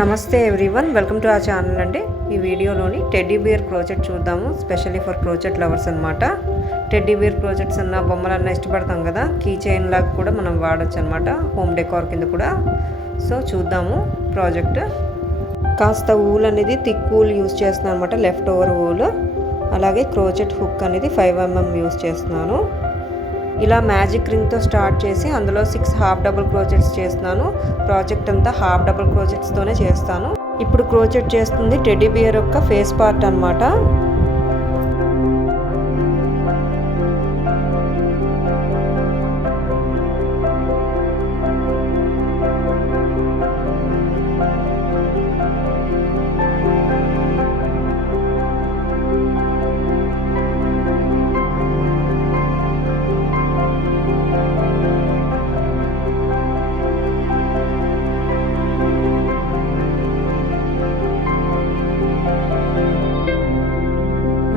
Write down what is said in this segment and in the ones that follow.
నమస్తే everyone, welcome to ఆ ఛానల్ అండి. ఈ వీడియోలోని టెడ్డీ బియర్ ప్రాజెక్ట్ చూద్దాము. స్పెషల్లీ ఫర్ ప్రాజెక్ట్ లవర్స్ అనమాట. టెడ్డీ బియర్ ప్రాజెక్ట్స్ అన్న బొమ్మలన్నా ఇష్టపడతాం కదా, కీ చైన్ లాగా కూడా మనం వాడచ్చు అనమాట, హోమ్ డెకార్ కింద కూడా. సో చూద్దాము ప్రాజెక్ట్. కాస్త ఊల్ అనేది థిక్ ఊల్ యూస్ చేస్తున్నాను అనమాట, లెఫ్ట్ ఓవర్ ఊల్. అలాగే క్రోచెట్ హుక్ అనేది 5mm యూస్ చేస్తున్నాను. ఇలా మ్యాజిక్ రింగ్తో స్టార్ట్ చేసి అందులో 6 హాఫ్ డబుల్ క్రోచెట్స్ చేస్తున్నాను. ప్రాజెక్ట్ అంతా హాఫ్ డబుల్ క్రోచెట్స్తోనే చేస్తాను. ఇప్పుడు క్రోచెట్ చేస్తుంది టెడ్డీ బియర్ యొక్క ఫేస్ పార్ట్ అనమాట.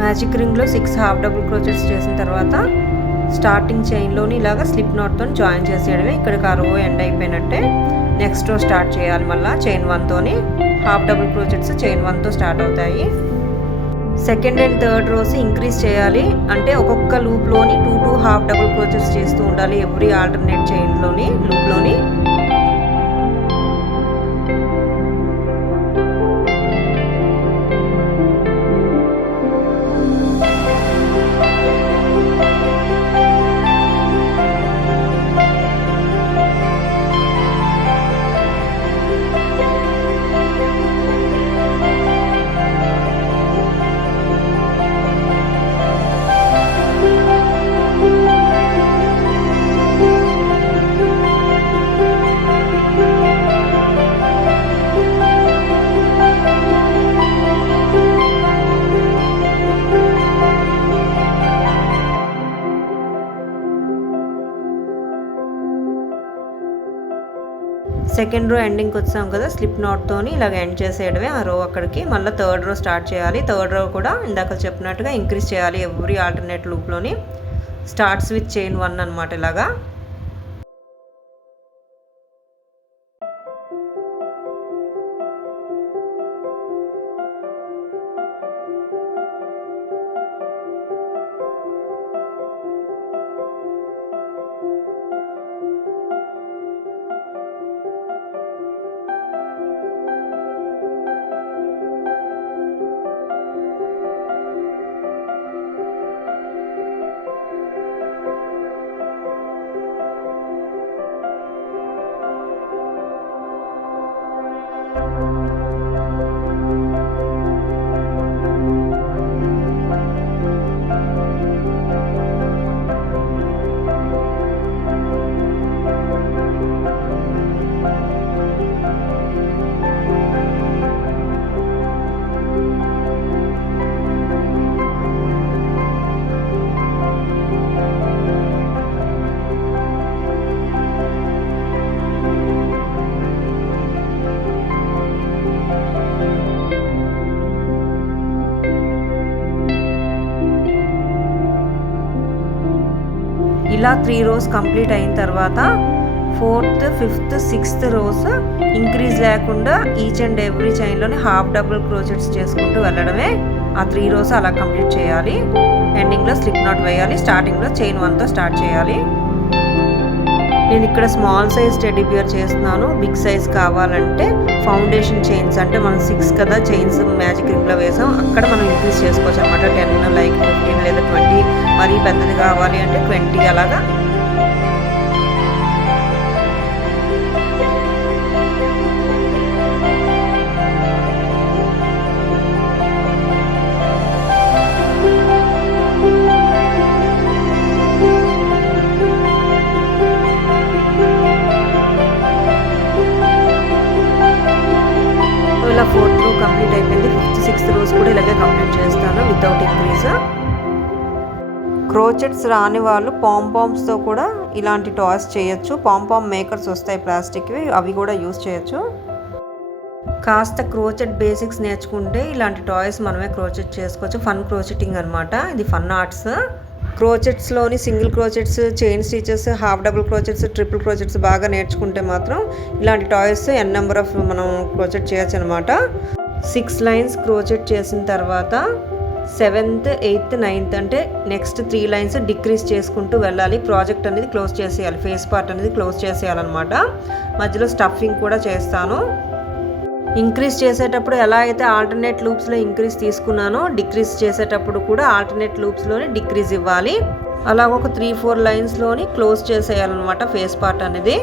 మ్యాజిక్ రింగ్లో 6 హాఫ్ డబుల్ క్రోచెట్స్ చేసిన తర్వాత స్టార్టింగ్ చైన్లోని ఇలాగ స్లిప్ నాట్తో జాయిన్ చేసేయడమే. ఇక్కడికి ఆ రో ఎండ్ అయిపోయినట్టే. నెక్స్ట్ రో స్టార్ట్ చేయాలి. మళ్ళీ చైన్ 1తోని హాఫ్ డబుల్ క్రోచెట్స్ చైన్ 1తో స్టార్ట్ అవుతాయి. Second and third rows increase చేయాలి. అంటే ఒక్కొక్క లూప్లోని 2 హాఫ్ డబుల్ క్రోచెట్స్ చేస్తూ ఉండాలి ఎవ్రీ ఆల్టర్నేట్ చైన్లోని లూప్లోని. సెకండ్ రో ఎండింగ్కి వచ్చాం కదా, స్లిప్ నాట్తోని ఇలాగ ఎండ్ చేసేయడమే ఆ రో అక్కడికి. మళ్ళీ థర్డ్ రో స్టార్ట్ చేయాలి. థర్డ్ రో కూడా ఇందాక చెప్పినట్టుగా ఇంక్రీజ్ చేయాలి ఎవ్రీ ఆల్టర్నేట్ లూప్లోని. స్టార్ట్స్ విత్ చైన్ 1 అనమాట ఇలాగా. ఇలా 3 రోస్ కంప్లీట్ అయిన తర్వాత 4th, 5th, 6th rows increase లేకుండా ఈచ్ అండ్ ఎవ్రీ చైన్లోని హాఫ్ డబుల్ క్రోచెట్స్ చేసుకుంటూ వెళ్ళడమే. ఆ 3 రోస్ అలా కంప్లీట్ చేయాలి. ఎండింగ్లో స్లిప్ నాట్ వేయాలి. స్టార్టింగ్లో చైన్ 1తో స్టార్ట్ చేయాలి. నేను ఇక్కడ స్మాల్ సైజ్ టెడ్డీ బియర్ చేస్తున్నాను. బిగ్ సైజ్ కావాలంటే ఫౌండేషన్ చైన్స్, అంటే మనం 6 కదా చైన్స్ మ్యాజిక్ రింగ్లో వేసాం, అక్కడ మనం ఇంక్రీజ్ చేసుకోవచ్చు అనమాట. 10 లైక్ 15 లేదా 20. మరీ పెద్దది కావాలి అంటే 20 అలాగా. ఇలా 4th రో కంప్లీట్ అయిపోయింది. 5th, 6th రోస్ కూడా ఇలాగే కంప్లీట్ చేస్తాను వితౌట్ ఇంక్రీజ్. క్రోచెట్స్ రాని వాళ్ళు పాంపామ్స్తో కూడా ఇలాంటి టాయ్స్ చేయొచ్చు. పాంపామ్ మేకర్స్ వస్తాయి ప్లాస్టిక్వి, అవి కూడా యూస్ చేయొచ్చు. కాస్త క్రోచెట్ బేసిక్స్ నేర్చుకుంటే ఇలాంటి టాయ్స్ మనమే క్రోచెట్ చేసుకోవచ్చు. ఫన్ క్రోచెటింగ్ అనమాట ఇది, ఫన్ ఆర్ట్స్. క్రోచెట్స్లోని single crochets, chain stitches, half double crochets, triple crochets బాగా నేర్చుకుంటే మాత్రం ఇలాంటి టాయ్స్ ఎన్ నెంబర్ ఆఫ్ మనం క్రోచెట్ చేయొచ్చు అనమాట. 6 లైన్స్ క్రోచెట్ చేసిన తర్వాత 7th, 8th, 9th అంటే నెక్స్ట్ 3 లైన్స్ డిక్రీజ్ చేసుకుంటూ వెళ్ళాలి. ప్రాజెక్ట్ అనేది క్లోజ్ చేసేయాలి, ఫేస్ పార్ట్ అనేది క్లోజ్ చేసేయాలన్నమాట. మధ్యలో స్టఫింగ్ కూడా చేస్తాను. ఇంక్రీజ్ చేసేటప్పుడు ఎలా అయితే ఆల్టర్నేట్ లూప్స్లో ఇంక్రీజ్ తీసుకున్నానో డిక్రీజ్ చేసేటప్పుడు కూడా ఆల్టర్నేట్ లూప్స్లోనే డిక్రీజ్ ఇవ్వాలి. అలా ఒక 3-4 లైన్స్లోని క్లోజ్ చేసేయాలన్నమాట ఫేస్ పార్ట్ అనేది.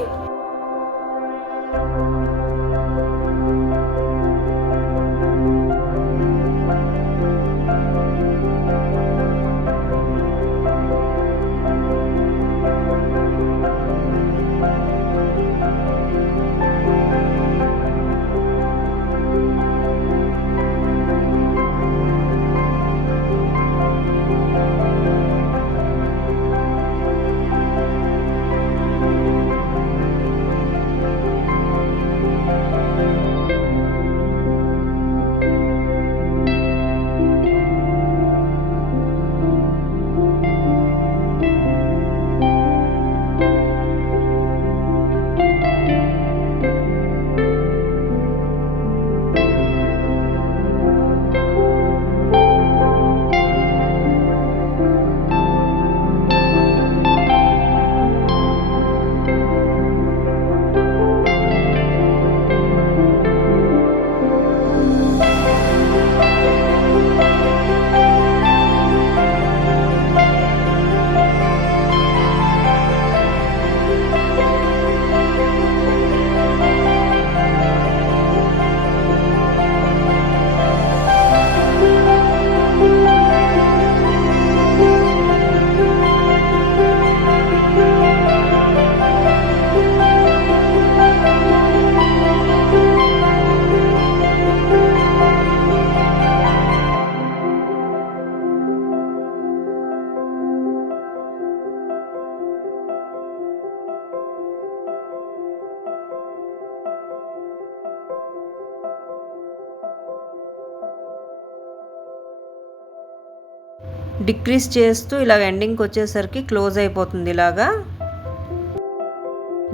డిక్రీజ్ చేస్తూ ఇలా ఎండింగ్కి వచ్చేసరికి క్లోజ్ అయిపోతుంది. ఇలాగా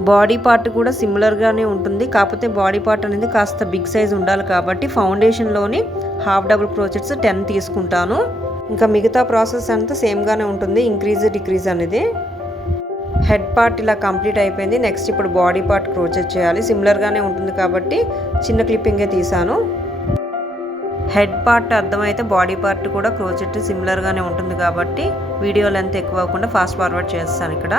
బాడీ పార్ట్ కూడా సిమిలర్గానే ఉంటుంది, కాకపోతే బాడీ పార్ట్ అనేది కాస్త బిగ్ సైజ్ ఉండాలి కాబట్టి ఫౌండేషన్లోని హాఫ్ డబుల్ క్రోచెట్స్ 10 తీసుకుంటాను. ఇంకా మిగతా ప్రాసెస్ అంతా సేమ్గానే ఉంటుంది, ఇంక్రీజ్ డిక్రీజ్ అనేది. హెడ్ పార్ట్ ఇలా కంప్లీట్ అయిపోయింది. నెక్స్ట్ ఇప్పుడు బాడీ పార్ట్ క్రోచెట్ చేయాలి. సిమిలర్గానే ఉంటుంది కాబట్టి చిన్న క్లిప్పింగే తీసాను. హెడ్ పార్ట్ అర్థమైతే బాడీ పార్ట్ కూడా క్రోచెట్ సిమిలర్గానే ఉంటుంది కాబట్టి వీడియో లెంత్ ఎక్కువ అవ్వకుండా ఫాస్ట్ ఫార్వర్డ్ చేస్తాను ఇక్కడ.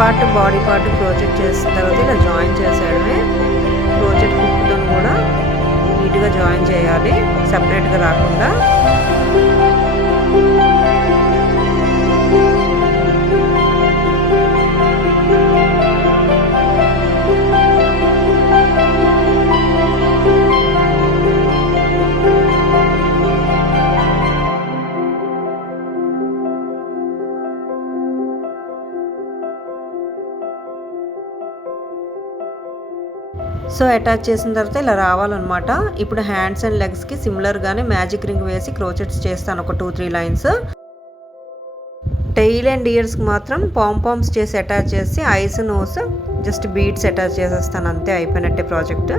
పార్ట్ బాడీ పార్ట్ క్రోచెట్ చేసిన తర్వాత ఇలా జాయిన్ చేసేయడమే. క్రోచెట్ హుక్తో కూడా నీట్గా జాయిన్ చేయాలి, సపరేట్గా రాకుండా. సో అటాచ్ చేసిన తర్వాత ఇలా రావాలన్నమాట. ఇప్పుడు హ్యాండ్స్ అండ్ లెగ్స్కి సిమిలర్గానే మ్యాజిక్ రింగ్ వేసి క్రోచెట్స్ చేస్తాను ఒక 2-3 లైన్స్. టెయిల్ అండ్ ఇయర్స్కి మాత్రం పాంపామ్స్ చేసి అటాచ్ చేసి eyes nose just beads attach చేసేస్తాను, అంతే అయిపోయినట్టే ప్రాజెక్ట్.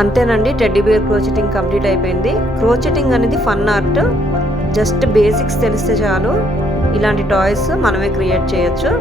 అంతేనండి, టెడ్డీ బేర్ క్రోచెటింగ్ కంప్లీట్ అయిపోయింది. క్రోచెటింగ్ అనేది ఫన్ ఆర్ట్, జస్ట్ బేసిక్స్ తెలిస్తే చాలు ఇలాంటి టాయ్స్ మనమే క్రియేట్ చేయొచ్చు.